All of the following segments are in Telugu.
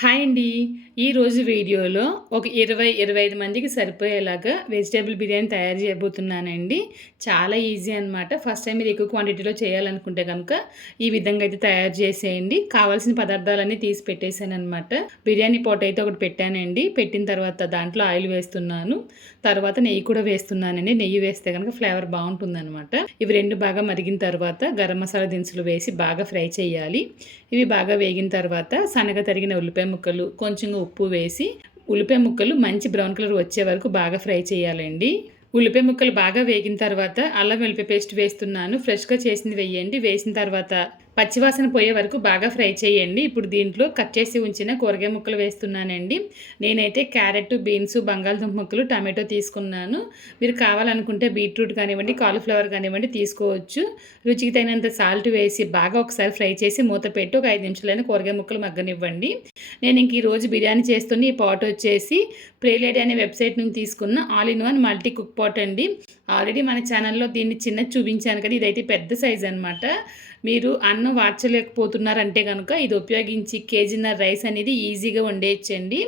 హాయ్ అండి. ఈరోజు వీడియోలో ఒక 25 మందికి సరిపోయేలాగా వెజిటేబుల్ బిర్యానీ తయారు చేయబోతున్నానండి. చాలా ఈజీ అనమాట. ఫస్ట్ టైం మీరు ఎక్కువ క్వాంటిటీలో చేయాలనుకుంటే కనుక ఈ విధంగా అయితే తయారు చేసేయండి. కావాల్సిన పదార్థాలన్నీ తీసి పెట్టేశానమాట. బిర్యానీ పాట్ అయితే ఒకటి పెట్టానండి. పెట్టిన తర్వాత దాంట్లో ఆయిల్ వేస్తున్నాను. తర్వాత నెయ్యి కూడా వేస్తున్నానండి. నెయ్యి వేస్తే కనుక ఫ్లేవర్ బాగుంటుందన్నమాట. ఇవి రెండు బాగా మరిగిన తర్వాత గరం మసాలా దినుసులు వేసి బాగా ఫ్రై చేయాలి. ఇవి బాగా వేగిన తర్వాత సన్నగా తరిగిన ఉల్లిపాయ ముక్కలు, కొంచెం ఉప్పు వేసి ఉల్లిపాయ ముక్కలు మంచి బ్రౌన్ కలర్ వచ్చే వరకు బాగా ఫ్రై చేయాలండి. ఉల్లిపాయ ముక్కలు బాగా వేగిన తర్వాత అల్లం వెల్లిపాయ పేస్ట్ వేస్తున్నాను. ఫ్రెష్గా చేసింది వేయండి. వేసిన తర్వాత పచ్చివాసన పోయే వరకు బాగా ఫ్రై చేయండి. ఇప్పుడు దీంట్లో కట్ చేసి ఉంచిన కూరగాయ ముక్కలు వేస్తున్నానండి. నేనైతే క్యారెట్, బీన్స్, బంగాళదుంప ముక్కలు, టమాటో తీసుకున్నాను. మీరు కావాలనుకుంటే బీట్రూట్ కానివ్వండి, కాలీఫ్లవర్ కానివ్వండి తీసుకోవచ్చు. రుచికి తగినంత సాల్ట్ వేసి బాగా ఒకసారి ఫ్రై చేసి మూత పెట్టి ఒక 5 నిమిషాలైనా కూరగాయ ముక్కలు మగ్గనివ్వండి. నేను ఇంక ఈరోజు బిర్యానీ చేస్తున్న ఈ పాట్ వచ్చేసి ప్రేలేడీ అనే వెబ్సైట్ నుంచి తీసుకున్న all in one multi cook pot అండి. ఆల్రెడీ మన ఛానల్లో దీన్ని చిన్నది చూపించాను కదా, ఇదైతే పెద్ద సైజ్ అనమాట. మీరు అన్నం వార్చలేకపోతున్నారంటే కనుక ఇది ఉపయోగించి కేజీన్నర రైస్ అనేది ఈజీగా వండేయచ్చండి.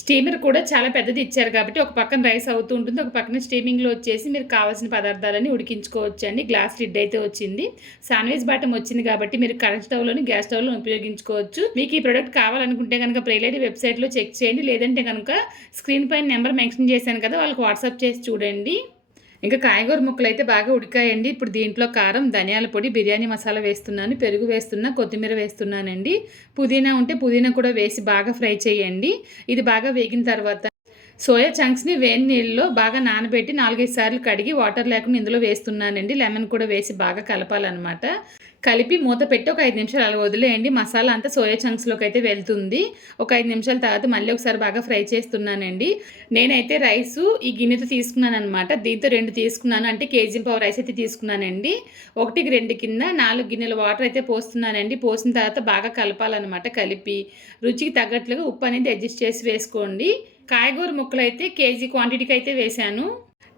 స్టీమర్ కూడా చాలా పెద్దది ఇచ్చారు కాబట్టి ఒక పక్కన రైస్ అవుతూ ఉంటుంది, ఒక పక్కన స్టీమింగ్లో వచ్చేసి మీరు కావాల్సిన పదార్థాలని ఉడికించుకోవచ్చండి. గ్లాస్ లిడ్ అయితే వచ్చింది. శాండ్విచ్ బాటం వచ్చింది కాబట్టి మీరు కరెంట్ స్టవ్లోని, గ్యాస్ స్టవ్లో ఉపయోగించుకోవచ్చు. మీకు ఈ ప్రోడక్ట్ కావాలనుకుంటే కనుక ప్రేలేడీ వెబ్సైట్లో చెక్ చేయండి. లేదంటే కనుక స్క్రీన్ పైన నెంబర్ మెన్షన్ చేశాను కదా, వాళ్ళకి వాట్సాప్ చేసి చూడండి. ఇంకా కాయగూర ముక్కలు అయితే బాగా ఉడికాయండి. ఇప్పుడు దీంట్లో కారం, ధనియాల పొడి, బిర్యానీ మసాలా వేస్తున్నాను, పెరుగు వేస్తున్నా, కొత్తిమీర వేస్తున్నానండి. పుదీనా ఉంటే పుదీనా కూడా వేసి బాగా ఫ్రై చేయండి. ఇది బాగా వేగిన తర్వాత సోయా చంక్స్ని వేడి నీళ్ళలో బాగా నానబెట్టి 4-5 సార్లు కడిగి వాటర్ లేకుండా ఇందులో వేస్తున్నానండి. లెమన్ కూడా వేసి బాగా కలపాలన్నమాట. కలిపి మూత పెట్టి ఒక 5 నిమిషాలు అలా వదిలేయండి. మసాలా అంతా సోయా చంక్స్లోకి అయితే వెళ్తుంది. ఒక 5 నిమిషాల తర్వాత మళ్ళీ ఒకసారి బాగా ఫ్రై చేస్తున్నానండి. నేనైతే రైసు ఈ గిన్నెతో తీసుకున్నాను అనమాట. దీంతో 2 తీసుకున్నాను, అంటే కేజీ-పావు రైస్ అయితే తీసుకున్నానండి. 1కి 2 కింద 4 గిన్నెల వాటర్ అయితే పోస్తున్నానండి. పోసిన తర్వాత బాగా కలపాలన్నమాట. కలిపి రుచికి తగ్గట్లుగా ఉప్పు అనేది అడ్జస్ట్ చేసి వేసుకోండి. కాయగూర ముక్కలు అయితే కేజీ క్వాంటిటీకి అయితే వేశాను.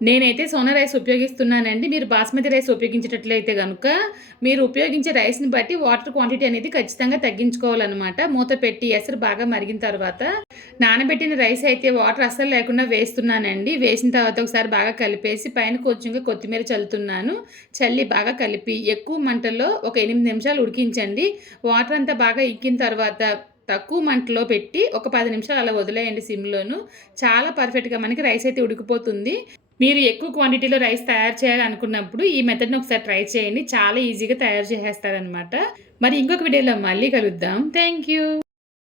నేనైతే సోనా రైస్ ఉపయోగిస్తున్నానండి. మీరు బాస్మతి రైస్ ఉపయోగించేటట్లయితే కనుక మీరు ఉపయోగించే రైస్ని బట్టి వాటర్ క్వాంటిటీ అనేది ఖచ్చితంగా తగ్గించుకోవాలన్నమాట. మూత పెట్టి ఎసరు బాగా మరిగిన తర్వాత నానబెట్టిన రైస్ అయితే వాటర్ అస్సలు లేకుండా వేస్తున్నానండి. వేసిన తర్వాత ఒకసారి బాగా కలిపేసి పైన కొంచెంగా కొత్తిమీర చల్లుతున్నాను. చల్లి బాగా కలిపి ఎక్కువ మంటల్లో ఒక 8 నిమిషాలు ఉడికించండి. వాటర్ అంతా బాగా ఎక్కిన తర్వాత తక్కువ మంటలో పెట్టి ఒక 10 నిమిషాలు అలా వదిలేయండి సిమ్లోను. చాలా పర్ఫెక్ట్గా మనకి రైస్ అయితే ఉడికిపోతుంది. మీరు ఎక్కువ క్వాంటిటీలో రైస్ తయారు చేయాలనుకున్నప్పుడు ఈ మెథడ్ని ఒకసారి ట్రై చేయండి. చాలా ఈజీగా తయారు చేసేస్తారనమాట. మరి ఇంకొక వీడియోలో మళ్ళీ కలుద్దాం. Thank you.